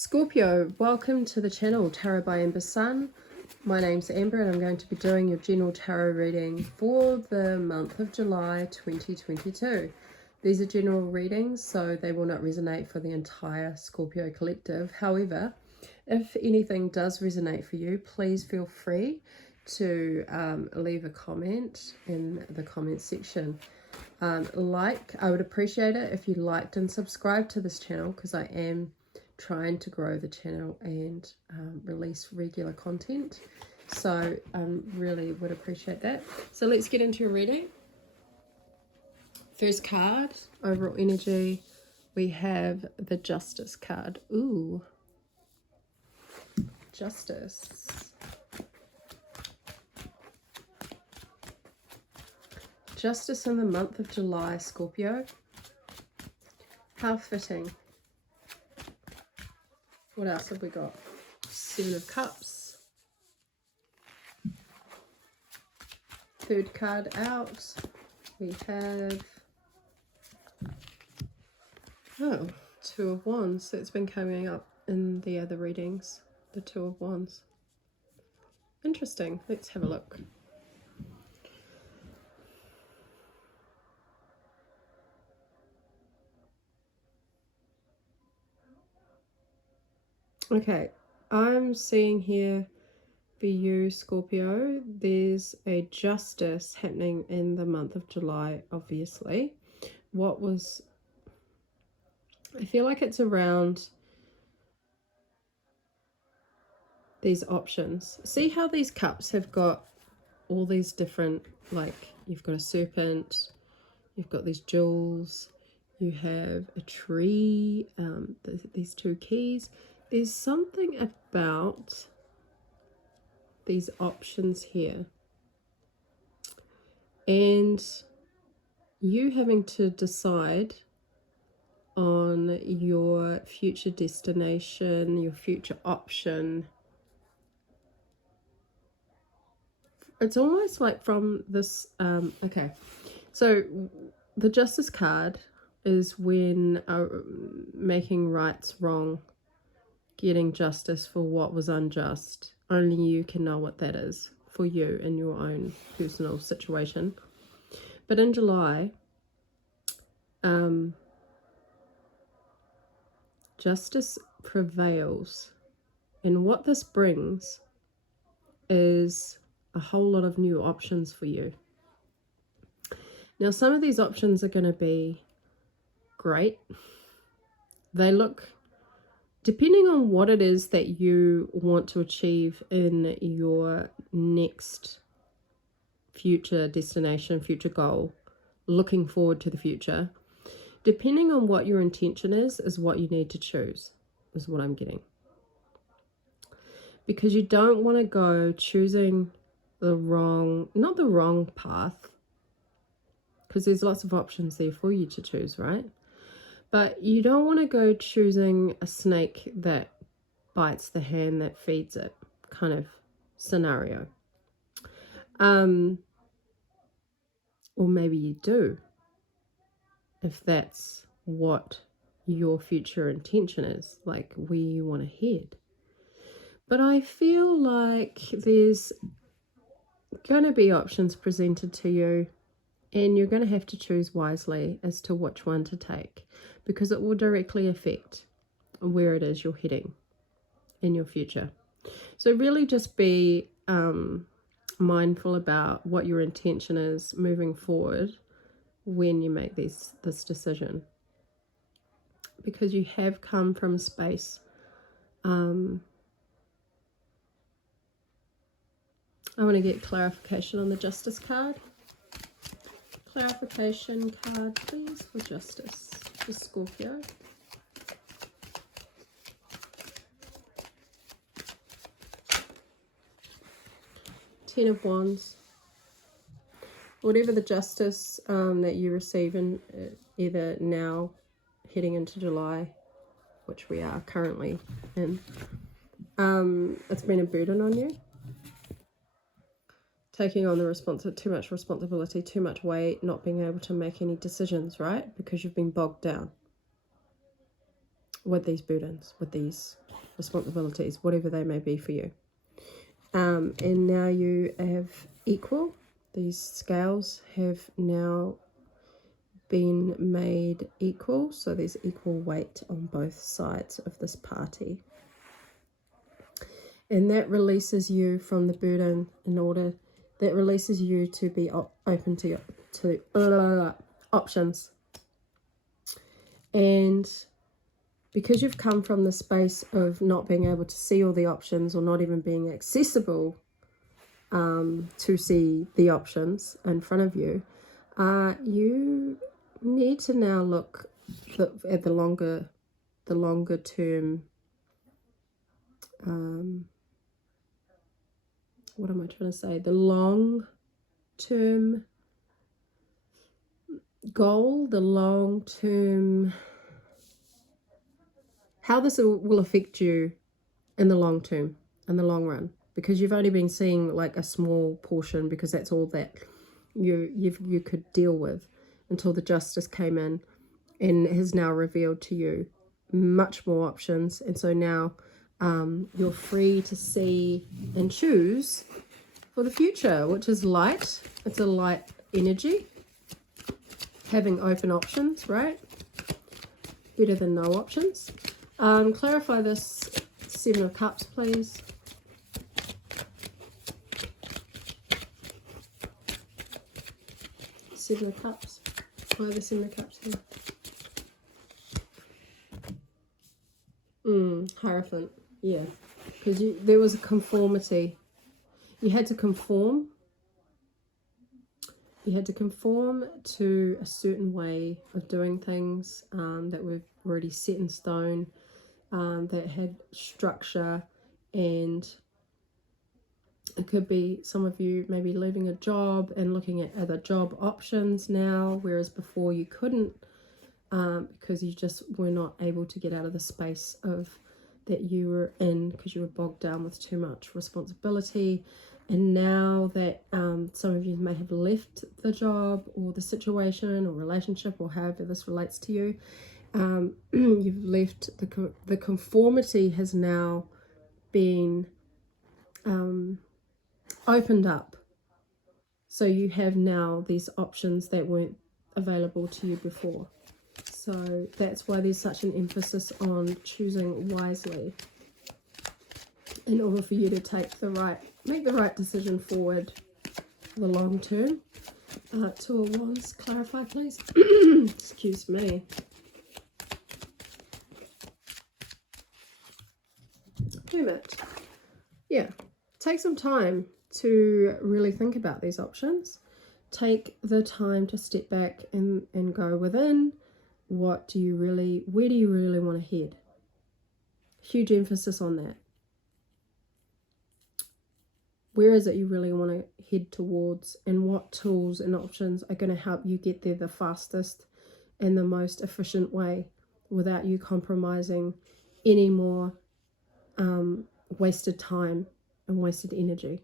Scorpio, welcome to the channel Tarot by Amber Sun. My name's Amber and I'm going to be doing your general tarot reading for the month of July 2022. These are general readings, so they will not resonate for the entire Scorpio collective. However, if anything does resonate for you, please feel free to leave a comment in the comment section. I would appreciate it if you liked and subscribed to this channel, because I am trying to grow the channel and release regular content, so really would appreciate that. So let's get into your reading. First card, overall energy, we have the Justice card. Ooh, Justice. Justice in the month of July, Scorpio. How fitting. What else have we got? Seven of Cups. Third card out. We have, Two of Wands. That's been coming up in the other readings. The Two of Wands. Interesting. Let's have a look. Okay, I'm seeing here for you, Scorpio, there's a justice happening in the month of July, obviously. I feel like it's around these options. See how these cups have got all these different, like, you've got a serpent, you've got these jewels, you have a tree, these two keys. There's something about these options here, and you having to decide on your future destination, your future option. It's almost like from this, okay, so the Justice card is when making rights wrong, getting justice for what was unjust. Only you can know what that is for you in your own personal situation. But in July, justice prevails. And what this brings is a whole lot of new options for you. Now, some of these options are going to be great. They look, depending on what it is that you want to achieve in your next future destination, future goal, looking forward to the future, depending on what your intention is what you need to choose, is what I'm getting. Because you don't want to go choosing the wrong, not the wrong path, because there's lots of options there for you to choose, right? But you don't want to go choosing a snake that bites the hand that feeds it kind of scenario. Or maybe you do, if that's what your future intention is, like where you want to head. But I feel like there's going to be options presented to you, and you're going to have to choose wisely as to which one to take, because it will directly affect where it is you're heading in your future. So really just be mindful about what your intention is moving forward when you make this decision, because you have come from a space. I want to get clarification on the Justice card. Clarification card, please, for Justice for Scorpio. Ten of Wands. Whatever the justice that you receive in either now, heading into July, which we are currently in, it's been a burden on you. Taking on the too much responsibility, too much weight, not being able to make any decisions, right? Because you've been bogged down with these burdens, with these responsibilities, whatever they may be for you. And now you have equal. These scales have now been made equal, so there's equal weight on both sides of this party. And that releases you from the burden that releases you to be open to options. And because you've come from the space of not being able to see all the options, or not even being accessible to see the options in front of you, you need to now look at the longer term. What am I trying to say? The long term goal, the long term, how this will affect you in the long term, in the long run, because you've only been seeing like a small portion, because that's all that you could deal with until the justice came in and has now revealed to you much more options. And so now you're free to see and choose for the future, which is light. It's a light energy, having open options, right? Better than no options. Clarify this 7 of Cups, please. Seven of Cups. Why the 7 of Cups here? Hierophant. Yeah, because there was a conformity. You had to conform. You had to conform to a certain way of doing things that were already set in stone, that had structure. And it could be some of you maybe leaving a job and looking at other job options now, whereas before you couldn't, because you just were not able to get out of the space of that you were in, because you were bogged down with too much responsibility. And now that some of you may have left the job or the situation or relationship, or however this relates to you, you've left, the conformity has now been opened up. So you have now these options that weren't available to you before. So that's why there's such an emphasis on choosing wisely in order for you to make the right decision forward for the long term. 2 of Wands, clarify please. Excuse me. Hermit. Yeah, take some time to really think about these options. Take the time to step back and go within. Where do you really want to head? Huge emphasis on that. Where is it you really want to head towards, and what tools and options are going to help you get there the fastest and the most efficient way, without you compromising any more wasted time and wasted energy.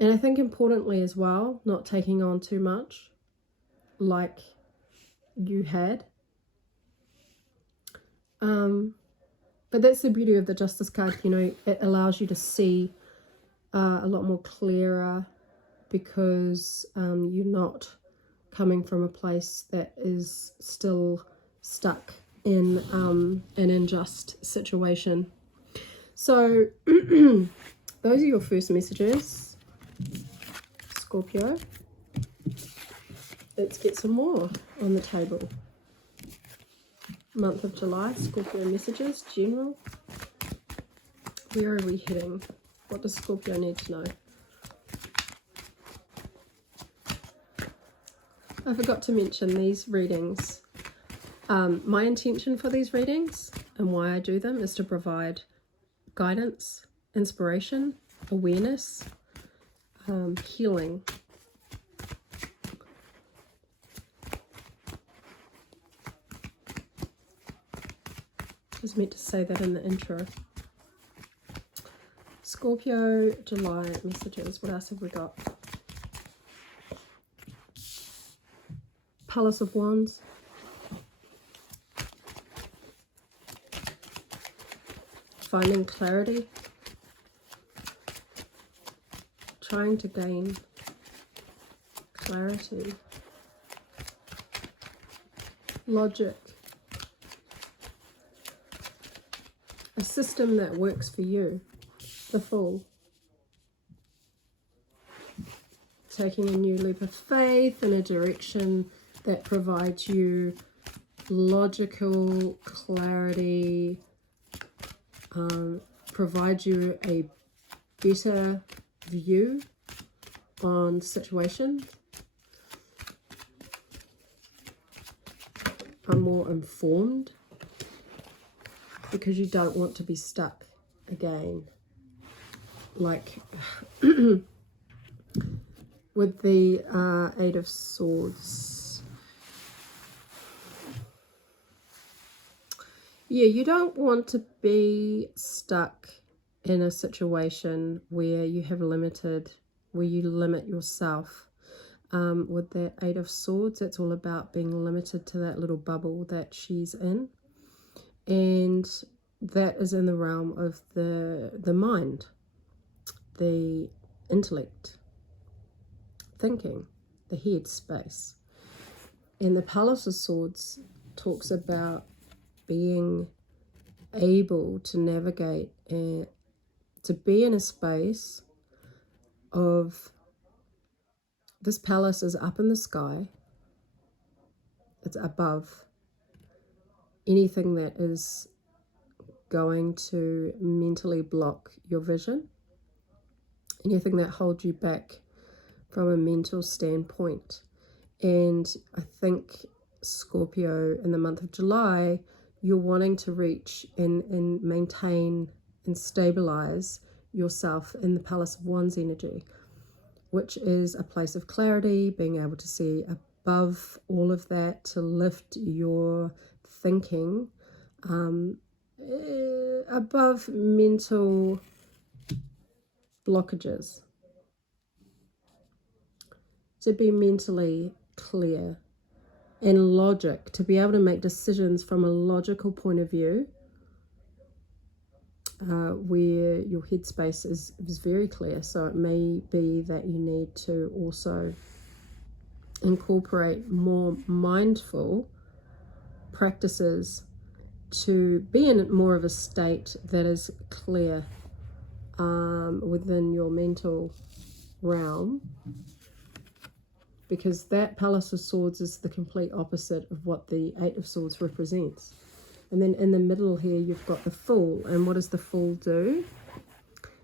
And I think importantly as well, not taking on too much like you had. But that's the beauty of the Justice card, you know, it allows you to see a lot more clearer, because you're not coming from a place that is still stuck in an unjust situation. So those are your first messages, Scorpio. Let's get some more on the table. Month of July, Scorpio messages, general. Where are we heading? What does Scorpio need to know? I forgot to mention these readings. My intention for these readings and why I do them is to provide guidance, inspiration, awareness, healing. I was meant to say that in the intro. Scorpio, July messages. What else have we got? Palace of Wands. finding clarity, trying to gain clarity, logic, a system that works for you, the Fool. Taking a new leap of faith in a direction that provides you logical clarity, provides you a better view on situations, are more informed, because you don't want to be stuck again. Like with the Eight of Swords. Yeah, you don't want to be stuck in a situation where you have where you limit yourself. With the Eight of Swords, it's all about being limited to that little bubble that she's in. And that is in the realm of the mind, the intellect, thinking, the head space. And the Palace of Swords talks about being able to navigate and to be in a space of, this palace is up in the sky, it's above anything that is going to mentally block your vision, anything that holds you back from a mental standpoint. And I think, Scorpio, in the month of July, you're wanting to reach and maintain and stabilize yourself in the Palace of Wands energy, which is a place of clarity, being able to see above all of that, to lift your thinking above mental blockages, to be mentally clear, and logic, to be able to make decisions from a logical point of view, where your headspace is very clear. So it may be that you need to also incorporate more mindful practices to be in more of a state that is clear within your mental realm, because that Palace of Swords is the complete opposite of what the Eight of Swords represents. And then in the middle here you've got the Fool. And what does the Fool do?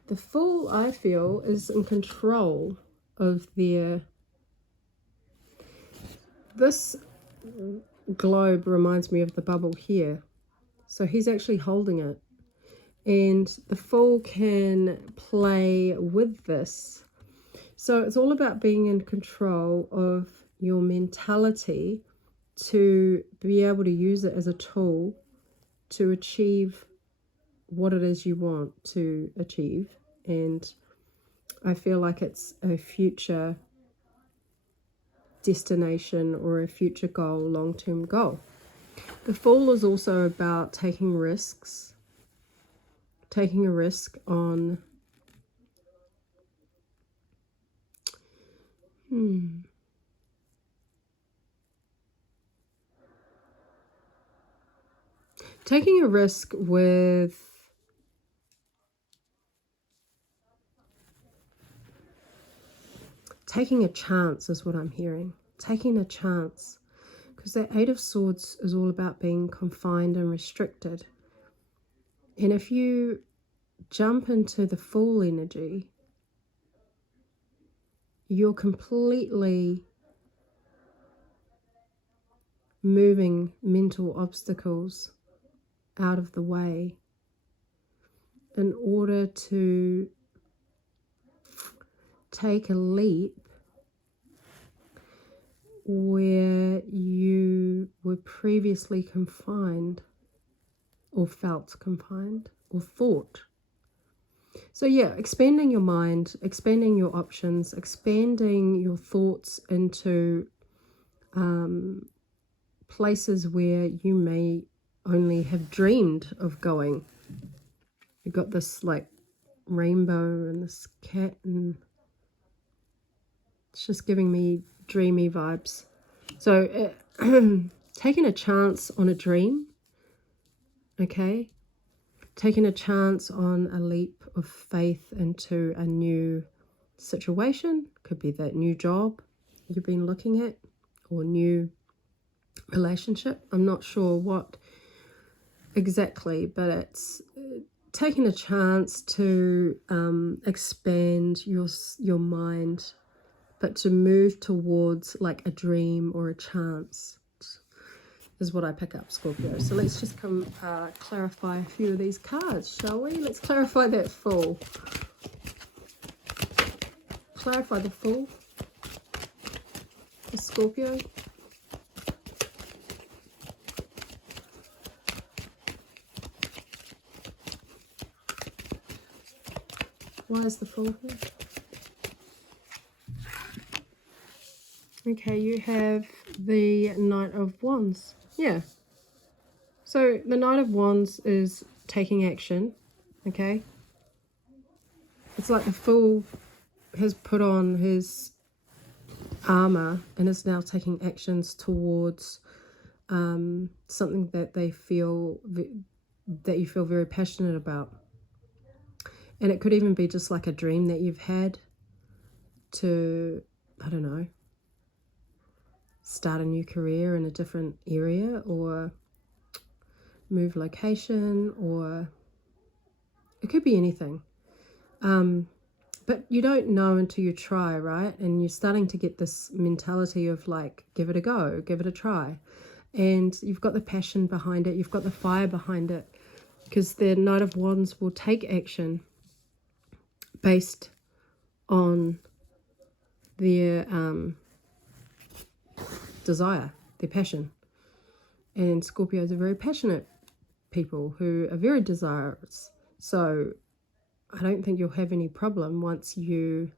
The Fool, I feel, is in control of this globe reminds me of the bubble here. So he's actually holding it. And the Fool can play with this. So it's all about being in control of your mentality to be able to use it as a tool to achieve what it is you want to achieve. And I feel like it's a future destination or a future goal, long-term goal. The Fool is also about taking risks, taking a risk on taking a risk with taking a chance is what I'm hearing. Taking a chance. Because that Eight of Swords is all about being confined and restricted. And if you jump into the Fool energy, you're completely moving mental obstacles out of the way in order to take a leap where you were previously confined, or felt confined, or thought. So yeah, expanding your mind, expanding your options, expanding your thoughts into places where you may only have dreamed of going. You've got this like rainbow and this cat, and it's just giving me dreamy vibes. So taking a chance on a dream, okay? Taking a chance on a leap of faith into a new situation. Could be that new job you've been looking at, or new relationship. I'm not sure what exactly, but it's taking a chance to expand your mind, but to move towards like a dream or a chance is what I pick up, Scorpio. So let's just come clarify a few of these cards, shall we? Let's clarify that Fool. Clarify the Fool for Scorpio. Why is the Fool here? Okay, you have the Knight of Wands. Yeah. So the Knight of Wands is taking action, okay? It's like the Fool has put on his armor and is now taking actions towards something that they feel, that you feel very passionate about. And it could even be just like a dream that you've had to, I don't know, start a new career in a different area, or move location, or it could be anything. But you don't know until you try, right? And you're starting to get this mentality of like, give it a go, give it a try. And you've got the passion behind it, you've got the fire behind it, because the Knight of Wands will take action based on their desire, their passion. And Scorpios are very passionate people who are very desirous. So I don't think you'll have any problem once you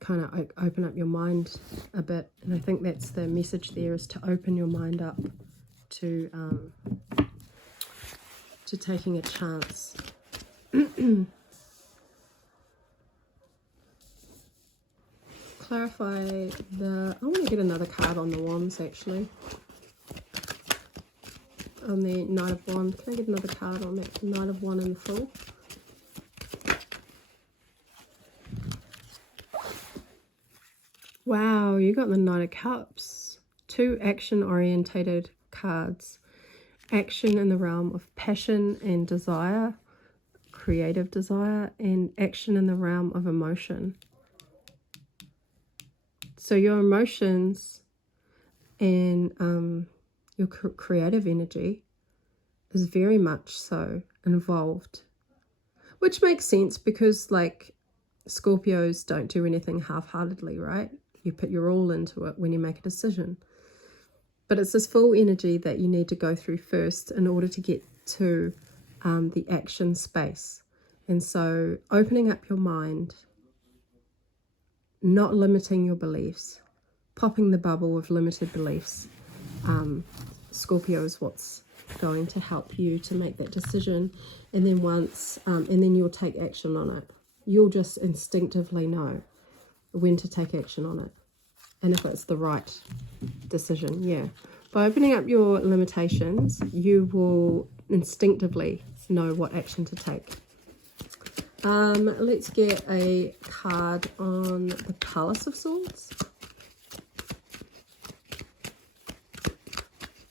kind of open up your mind a bit. And I think that's the message there, is to open your mind up to taking a chance. Clarify the, I want to get another card on the Wands actually. On the Knight of Wands. Can I get another card on that Knight of Wands and the Fool? Wow, you got the Knight of Cups. 2 action-orientated cards. Action in the realm of passion and desire, creative desire, and action in the realm of emotion. So your emotions and your creative energy is very much so involved, which makes sense because like Scorpios don't do anything half-heartedly, right? You put your all into it when you make a decision. But it's this full energy that you need to go through first in order to get to the action space. And so opening up your mind, not limiting your beliefs, popping the bubble of limited beliefs, Scorpio is what's going to help you to make that decision. And then once, and then you'll take action on it. You'll just instinctively know when to take action on it, and if it's the right decision. Yeah, by opening up your limitations, you will instinctively know what action to take. Let's get a card on the Palace of Swords,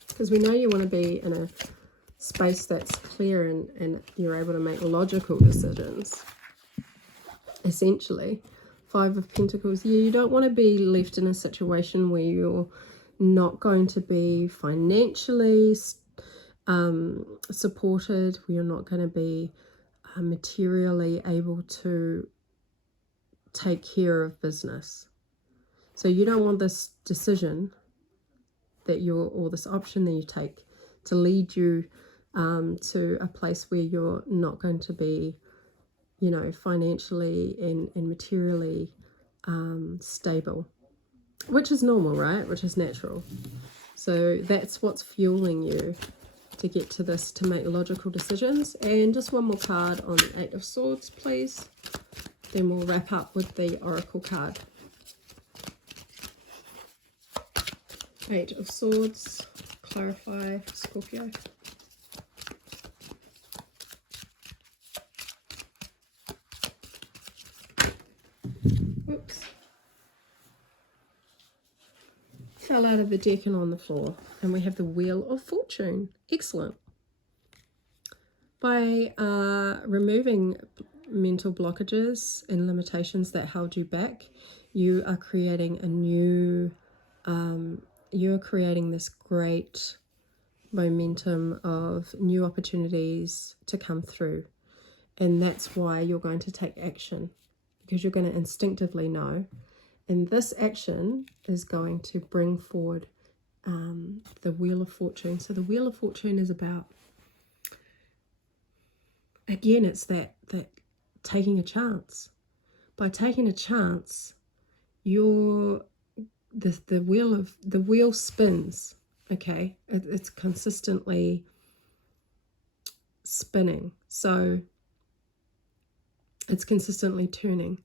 because we know you want to be in a space that's clear and you're able to make logical decisions, essentially. 5 of Pentacles. Yeah, you don't want to be left in a situation where you're not going to be financially supported, where you're not going to be materially able to take care of business. So you don't want this decision that or this option that you take to lead you to a place where you're not going to be, you know, financially and materially stable, which is normal, right? Which is natural. So that's what's fueling you to get to this, to make logical decisions. And just one more card on the Eight of Swords, please. Then we'll wrap up with the Oracle card. Eight of Swords, clarify for Scorpio. Oops. Fell out of the deck and on the floor. And we have the Wheel of Fortune. Excellent. By removing mental blockages and limitations that held you back, you are creating a new, you're creating this great momentum of new opportunities to come through. And that's why you're going to take action, because you're going to instinctively know. And this action is going to bring forward the Wheel of Fortune. So the Wheel of Fortune is about, again, it's that taking a chance. By taking a chance, the wheel spins. Okay, it's consistently spinning. So it's consistently turning.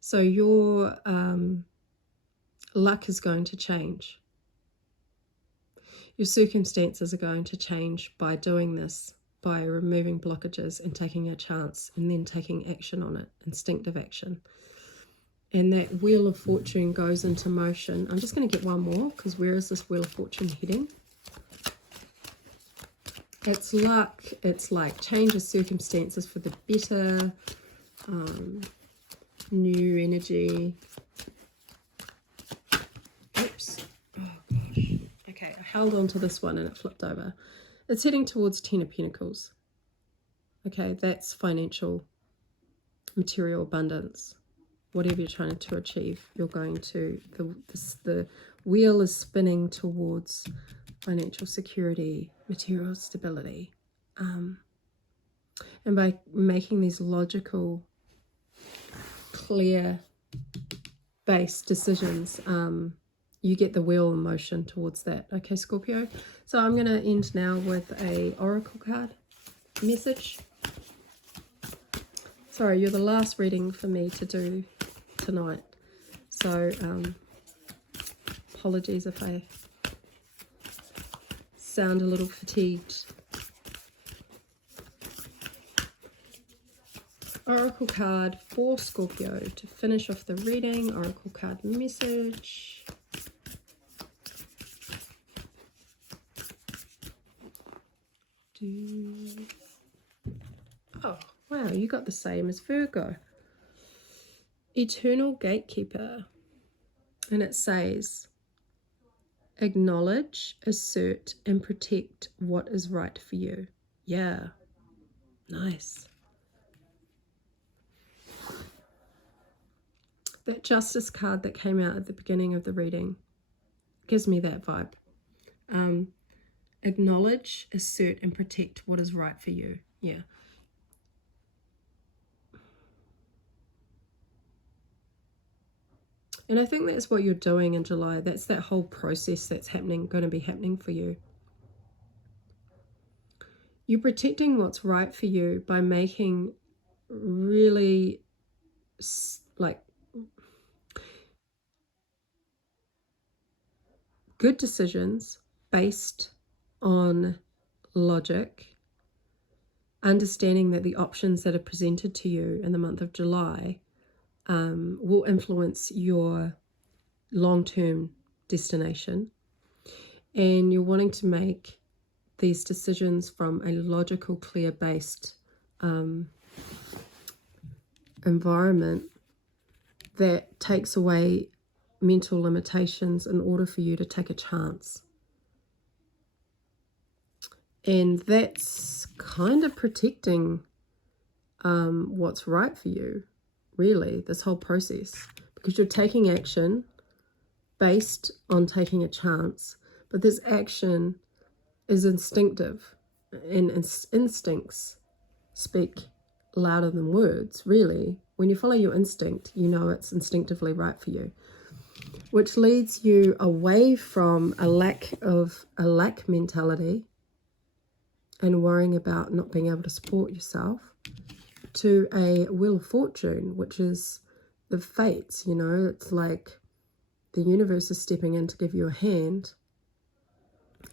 So your luck is going to change. Your circumstances are going to change by doing this, by removing blockages and taking a chance and then taking action on it, instinctive action. And that Wheel of Fortune goes into motion. I'm just going to get one more, because where is this Wheel of Fortune heading? It's luck. It's like change of circumstances for the better, new energy. Oops. Oh gosh. Okay, I held on to this one and it flipped over. It's heading towards Ten of Pentacles. Okay, that's financial, material abundance. Whatever you're trying to achieve, you're going to, the wheel is spinning towards financial security, material stability. And by making these logical, clear-based decisions, you get the wheel in motion towards that. Okay, Scorpio? So I'm going to end now with a oracle card message. Sorry, you're the last reading for me to do tonight. So apologies if I sound a little fatigued. Oracle card for Scorpio to finish off the reading. Oracle card message. Oh, wow, you got the same as Virgo. Eternal Gatekeeper. And it says, acknowledge, assert, and protect what is right for you. Yeah, nice. That Justice card that came out at the beginning of the reading gives me that vibe. Acknowledge, assert, and protect what is right for you. Yeah. And I think that's what you're doing in July. That's that whole process that's going to be happening for you. You're protecting what's right for you by making really good decisions based on logic, understanding that the options that are presented to you in the month of July will influence your long-term destination. And you're wanting to make these decisions from a logical, clear-based environment that takes away mental limitations in order for you to take a chance. And that's kind of protecting what's right for you, really, this whole process. Because you're taking action based on taking a chance. But this action is instinctive. And instincts speak louder than words, really. When you follow your instinct, you know it's instinctively right for you. Which leads you away from a lack mentality and worrying about not being able to support yourself, to a Wheel of Fortune, which is the fates, you know, it's like the universe is stepping in to give you a hand.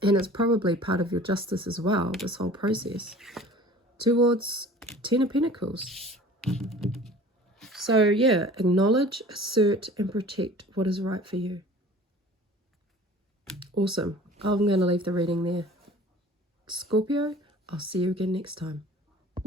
And it's probably part of your justice as well, this whole process, towards Ten of Pentacles. So yeah, acknowledge, assert, and protect what is right for you. Awesome. I'm going to leave the reading there. Scorpio, I'll see you again next time.